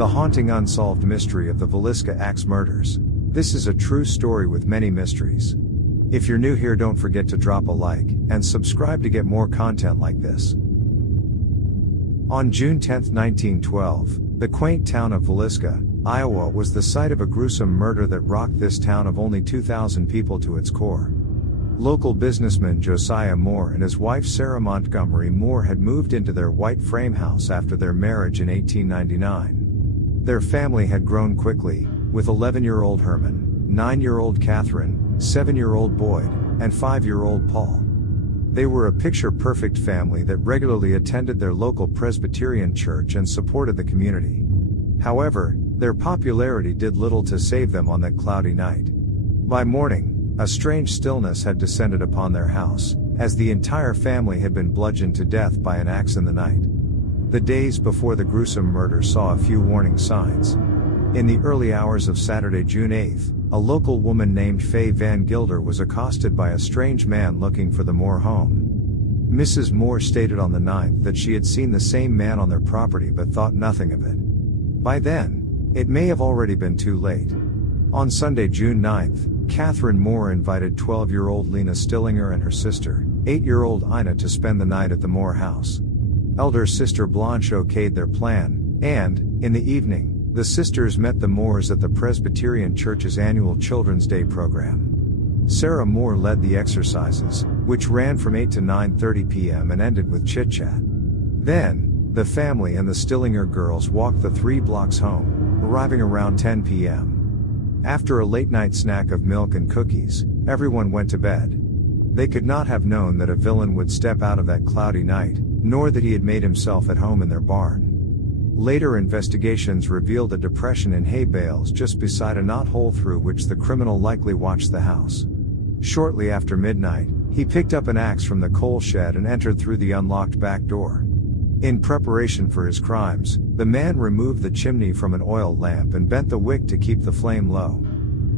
The haunting unsolved mystery of the Villisca Axe murders. This is a true story with many mysteries. If you're new here, don't forget to drop a like and subscribe to get more content like this. On June 10, 1912, the quaint town of Villisca, Iowa was the site of a gruesome murder that rocked this town of only 2,000 people to its core. Local businessman Josiah Moore and his wife Sarah Montgomery Moore had moved into their white frame house after their marriage in 1899. Their family had grown quickly, with 11-year-old Herman, 9-year-old Catherine, 7-year-old Boyd, and 5-year-old Paul. They were a picture-perfect family that regularly attended their local Presbyterian church and supported the community. However, their popularity did little to save them on that cloudy night. By morning, a strange stillness had descended upon their house, as the entire family had been bludgeoned to death by an axe in the night. The days before the gruesome murder saw a few warning signs. In the early hours of Saturday, June 8, a local woman named Faye Van Gilder was accosted by a strange man looking for the Moore home. Mrs. Moore stated on the 9th that she had seen the same man on their property but thought nothing of it. By then, it may have already been too late. On Sunday, June 9, Catherine Moore invited 12-year-old Lena Stillinger and her sister, 8-year-old Ina, to spend the night at the Moore house. Elder sister Blanche okayed their plan, and, in the evening, the sisters met the Moores at the Presbyterian Church's annual Children's Day program. Sarah Moore led the exercises, which ran from 8 to 9:30 p.m. and ended with chit-chat. Then, the family and the Stillinger girls walked the 3 blocks home, arriving around 10 p.m. After a late-night snack of milk and cookies, everyone went to bed. They could not have known that a villain would step out of that cloudy night, nor that he had made himself at home in their barn. Later investigations revealed a depression in hay bales just beside a knothole through which the criminal likely watched the house. Shortly after midnight, he picked up an axe from the coal shed and entered through the unlocked back door. In preparation for his crimes, the man removed the chimney from an oil lamp and bent the wick to keep the flame low.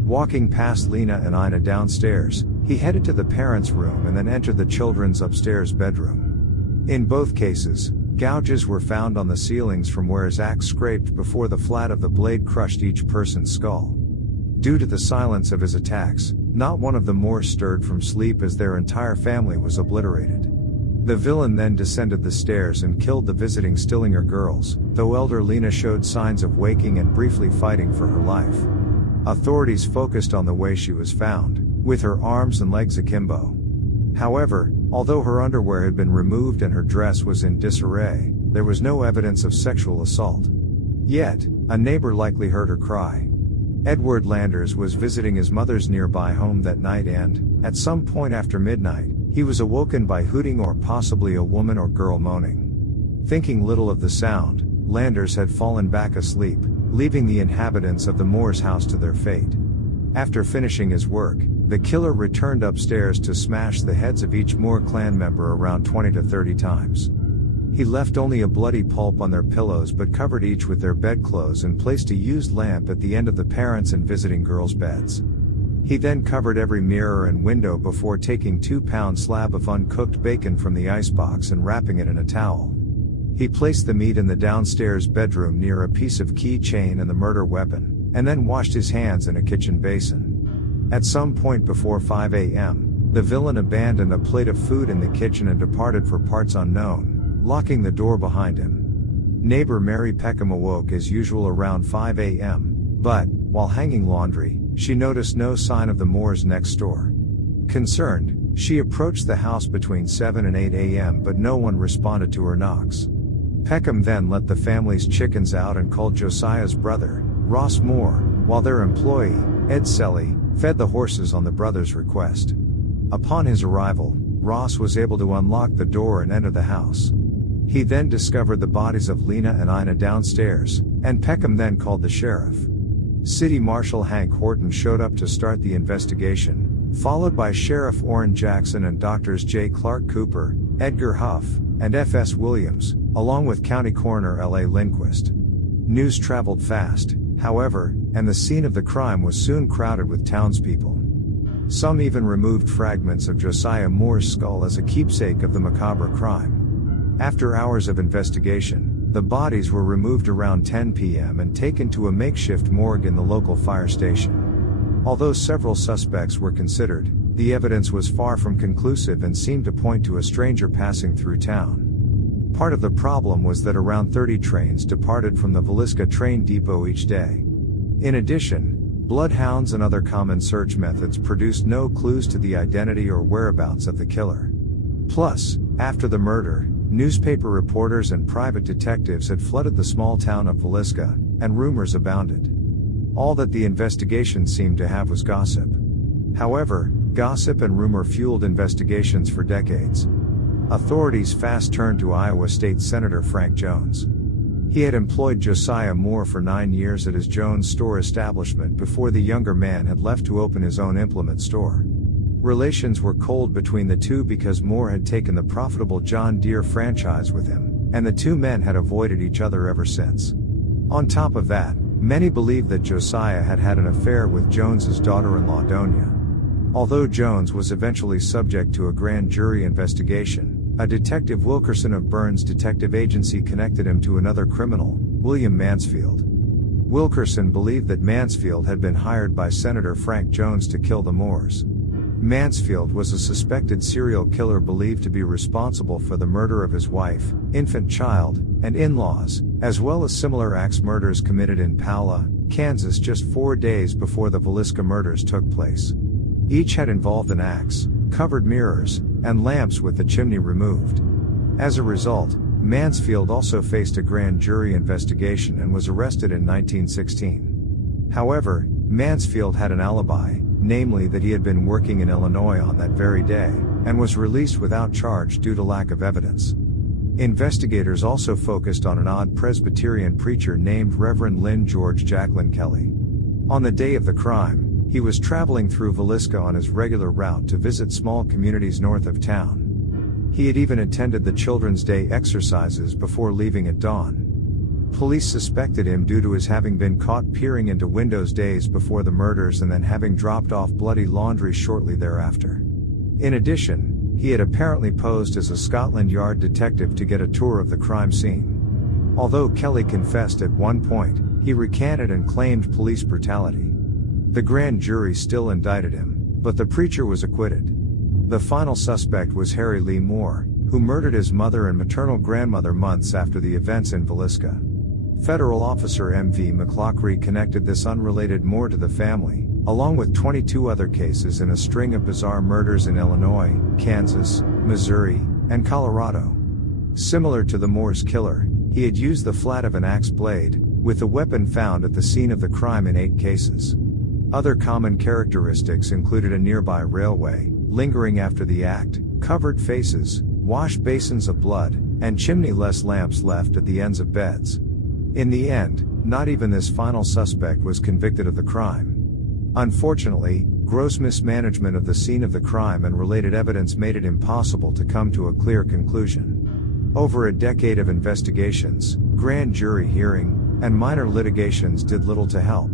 Walking past Lena and Ina downstairs, he headed to the parents' room and then entered the children's upstairs bedroom. In both cases, gouges were found on the ceilings from where his axe scraped before the flat of the blade crushed each person's skull. Due to the silence of his attacks, not one of the Moores stirred from sleep as their entire family was obliterated. The villain then descended the stairs and killed the visiting Stillinger girls, though elder Lena showed signs of waking and briefly fighting for her life. Authorities focused on the way she was found, with her arms and legs akimbo. However, although her underwear had been removed and her dress was in disarray, there was no evidence of sexual assault. Yet, a neighbor likely heard her cry. Edward Landers was visiting his mother's nearby home that night and, at some point after midnight, he was awoken by hooting or possibly a woman or girl moaning. Thinking little of the sound, Landers had fallen back asleep, leaving the inhabitants of the Moores' house to their fate. After finishing his work, the killer returned upstairs to smash the heads of each Moore clan member around 20 to 30 times. He left only a bloody pulp on their pillows but covered each with their bedclothes and placed a used lamp at the end of the parents' and visiting girls' beds. He then covered every mirror and window before taking 2-pound slab of uncooked bacon from the icebox and wrapping it in a towel. He placed the meat in the downstairs bedroom near a piece of key chain and the murder weapon, and then washed his hands in a kitchen basin. At some point before 5 a.m., the villain abandoned a plate of food in the kitchen and departed for parts unknown, locking the door behind him. Neighbor Mary Peckham awoke as usual around 5 a.m., but, while hanging laundry, she noticed no sign of the Moores next door. Concerned, she approached the house between 7 and 8 a.m. but no one responded to her knocks. Peckham then let the family's chickens out and called Josiah's brother, Ross Moore, while their employee, Ed Selly, fed the horses on the brother's request. Upon his arrival, Ross was able to unlock the door and enter the house. He then discovered the bodies of Lena and Ina downstairs, and Peckham then called the sheriff. City Marshal Hank Horton showed up to start the investigation, followed by Sheriff Orrin Jackson and Doctors J. Clark Cooper, Edgar Huff, and F.S. Williams, along with County Coroner L.A. Lindquist. News traveled fast, however, and the scene of the crime was soon crowded with townspeople. Some even removed fragments of Josiah Moore's skull as a keepsake of the macabre crime. After hours of investigation, The bodies were removed around 10 p.m. and taken to a makeshift morgue in the local fire station. Although several suspects were considered, the evidence was far from conclusive and seemed to point to a stranger passing through town. Part of the problem was that around 30 trains departed from the Villisca train depot each day. In addition, bloodhounds and other common search methods produced no clues to the identity or whereabouts of the killer. Plus, after the murder, newspaper reporters and private detectives had flooded the small town of Villisca, and rumors abounded. All that the investigation seemed to have was gossip. However, gossip and rumor fueled investigations for decades. Authorities fast turned to Iowa State Senator Frank Jones. He had employed Josiah Moore for 9 years at his Jones store establishment before the younger man had left to open his own implement store. Relations were cold between the two because Moore had taken the profitable John Deere franchise with him, and the two men had avoided each other ever since. On top of that, many believed that Josiah had had an affair with Jones's daughter-in-law Donia. Although Jones was eventually subject to a grand jury investigation, a detective Wilkerson of Burns Detective Agency connected him to another criminal, William Mansfield. Wilkerson believed that Mansfield had been hired by Senator Frank Jones to kill the Moores. Mansfield was a suspected serial killer believed to be responsible for the murder of his wife, infant child, and in-laws, as well as similar axe murders committed in Paola, Kansas just 4 days before the Villisca murders took place. Each had involved an axe, covered mirrors, and lamps with the chimney removed. As a result, Mansfield also faced a grand jury investigation and was arrested in 1916. However, Mansfield had an alibi, namely that he had been working in Illinois on that very day, and was released without charge due to lack of evidence. Investigators also focused on an odd Presbyterian preacher named Reverend Lynn George Jacqueline Kelly. On the day of the crime, he was traveling through Villisca on his regular route to visit small communities north of town. He had even attended the Children's Day exercises before leaving at dawn. Police suspected him due to his having been caught peering into windows days before the murders and then having dropped off bloody laundry shortly thereafter. In addition, he had apparently posed as a Scotland Yard detective to get a tour of the crime scene. Although Kelly confessed at one point, he recanted and claimed police brutality. The grand jury still indicted him, but the preacher was acquitted. The final suspect was Harry Lee Moore, who murdered his mother and maternal grandmother months after the events in Villisca. Federal officer M.V. McClockery connected this unrelated Moore to the family, along with 22 other cases in a string of bizarre murders in Illinois, Kansas, Missouri, and Colorado. Similar to the Moore's killer, he had used the flat of an axe blade, with the weapon found at the scene of the crime in 8 cases. Other common characteristics included a nearby railway, lingering after the act, covered faces, wash basins of blood, and chimney-less lamps left at the ends of beds. In the end, not even this final suspect was convicted of the crime. Unfortunately, gross mismanagement of the scene of the crime and related evidence made it impossible to come to a clear conclusion. Over a decade of investigations, grand jury hearing, and minor litigations did little to help.